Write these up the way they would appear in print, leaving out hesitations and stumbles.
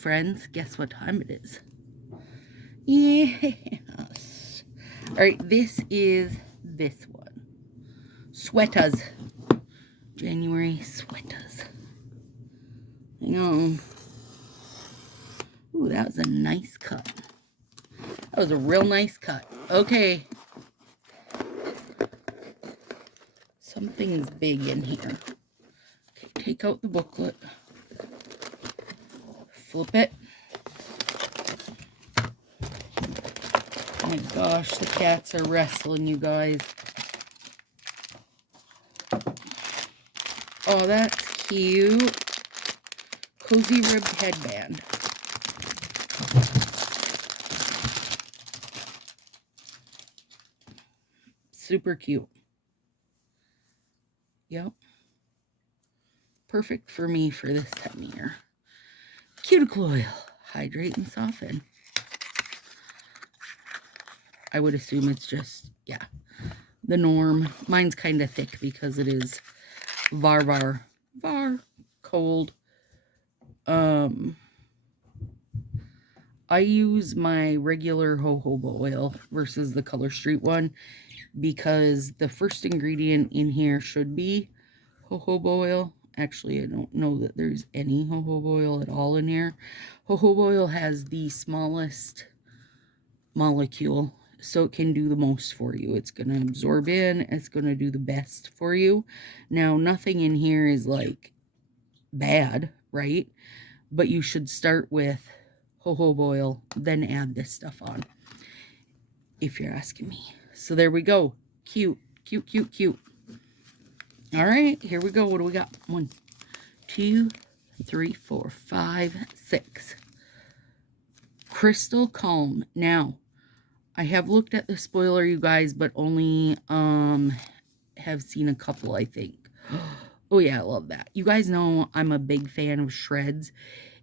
friends. Guess what time it is? Yes. All right, this is this one. Sweaters. January sweaters. Hang on. Ooh, that was a nice cut. That was a real nice cut. Okay. Something's big in here. Okay, take out the booklet. Flip it. Oh my gosh, the cats are wrestling, you guys. Oh, that's cute. Cozy ribbed headband. Super cute. Yep. Perfect for me for this time of year. Cuticle oil. Hydrate and soften. I would assume it's just, yeah, the norm. Mine's kind of thick because it is var cold. I use my regular jojoba oil versus the Color Street one because the first ingredient in here should be jojoba oil. Actually, I don't know that there's any jojoba oil at all in here. Jojoba oil has the smallest molecule, so it can do the most for you. It's going to absorb in. It's going to do the best for you. Now, nothing in here is like bad, right? But you should start with jojoba oil, then add this stuff on, if you're asking me. So there we go. Cute, cute, cute, cute. All right, here we go. What do we got? 1, 2, 3, 4, 5, 6. Crystal Calm. Now, I have looked at the spoiler, you guys, but only have seen a couple, I think. Oh yeah, I love that. You guys know I'm a big fan of shreds.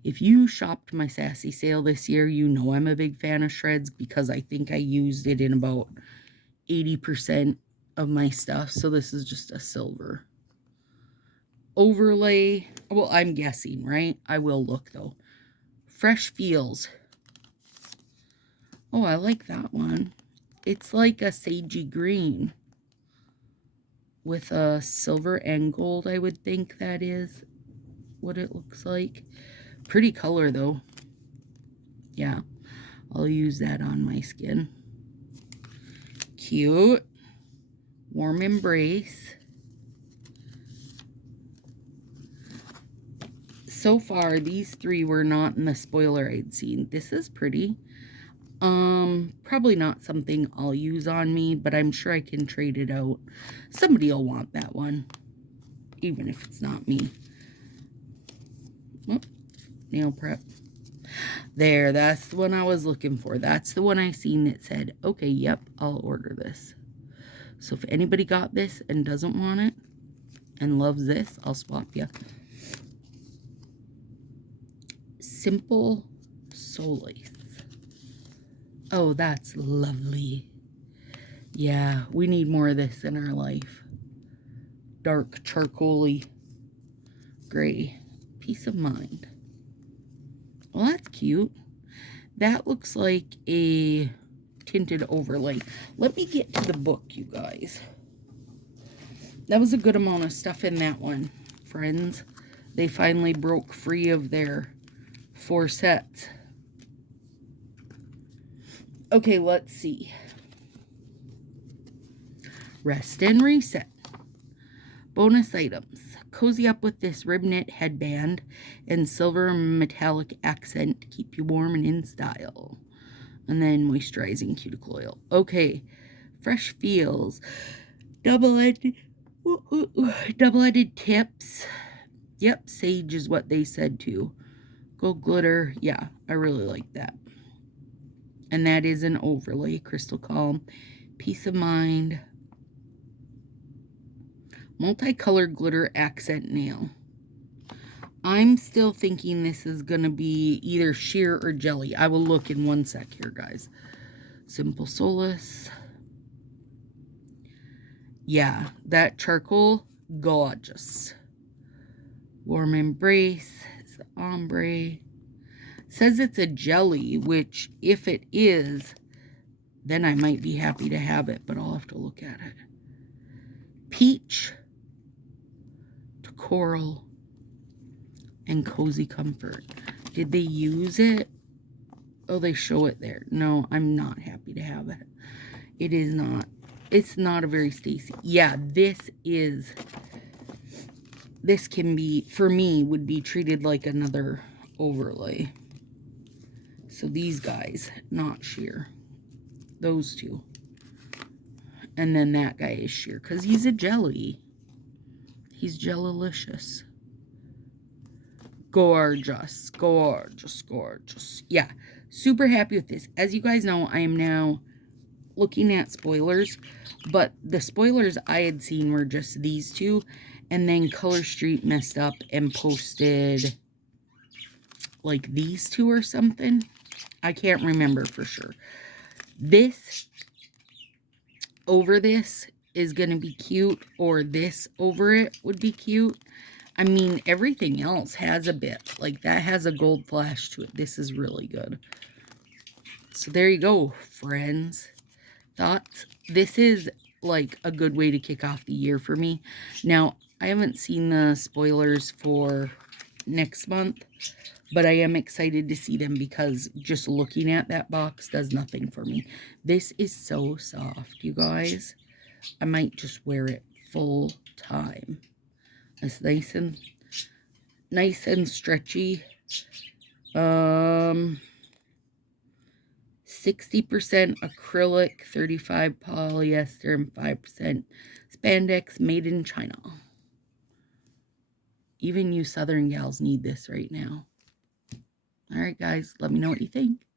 If you shopped my Sassy sale this year, you know I'm a big fan of shreds because I think I used it in about 80% of my stuff. So this is just a silver overlay. Well, I'm guessing, right? I will look though. Fresh Feels. Oh, I like that one. It's like a sagey green with a silver and gold, I would think that is what it looks like. Pretty color though. Yeah, I'll use that on my skin. Cute. Warm Embrace. So far, these three were not in the spoiler I'd seen. This is pretty. Probably not something I'll use on me, but I'm sure I can trade it out. Somebody will want that one, even if it's not me. Oh, nail prep. There, that's the one I was looking for. That's the one I seen that said, okay, yep, I'll order this. So if anybody got this and doesn't want it and loves this, I'll swap you. Simple Solace. Oh, that's lovely. Yeah, we need more of this in our life. Dark charcoaly gray. Peace of Mind. Well, that's cute. That looks like a tinted overlay. Let me get to the book, you guys. That was a good amount of stuff in that one, friends. They finally broke free of their 4 sets. Okay, let's see. Rest and Reset. Bonus items. Cozy up with this rib knit headband and silver metallic accent to keep you warm and in style. And then moisturizing cuticle oil. Okay. Fresh Feels. Double-edged tips. Yep, sage is what they said too. Gold glitter. Yeah, I really like that. And that is an overlay. Crystal Calm. Peace of Mind. Multicolored glitter accent nail. I'm still thinking this is going to be either sheer or jelly. I will look in one sec here, guys. Simple Solace. Yeah, that charcoal, gorgeous. Warm Embrace. It's the ombre. Says it's a jelly, which if it is, then I might be happy to have it, but I'll have to look at it. Peach to coral and cozy comfort. Did they use it? Oh, they show it there. No, I'm not happy to have it. It is not. It's not a very Stacy. Yeah, this can be, for me, would be treated like another overlay. So these guys, not sheer. Those two. And then that guy is sheer, because he's a jelly. He's jellilicious. Gorgeous, gorgeous, gorgeous. Yeah, super happy with this. As you guys know, I am now looking at spoilers, but the spoilers I had seen were just these two, and then Color Street messed up and posted like these two or something. I can't remember for sure. This over this is going to be cute, or this over it would be cute. I mean, everything else has a bit. Like, that has a gold flash to it. This is really good. So there you go, friends. Thoughts? This is, like, a good way to kick off the year for me. Now, I haven't seen the spoilers for next month, but I am excited to see them because just looking at that box does nothing for me. This is so soft, you guys. I might just wear it full time. It's nice and stretchy. 60% acrylic, 35 polyester, and 5% spandex, made in China. Even you Southern gals need this right now. All right, guys, let me know what you think.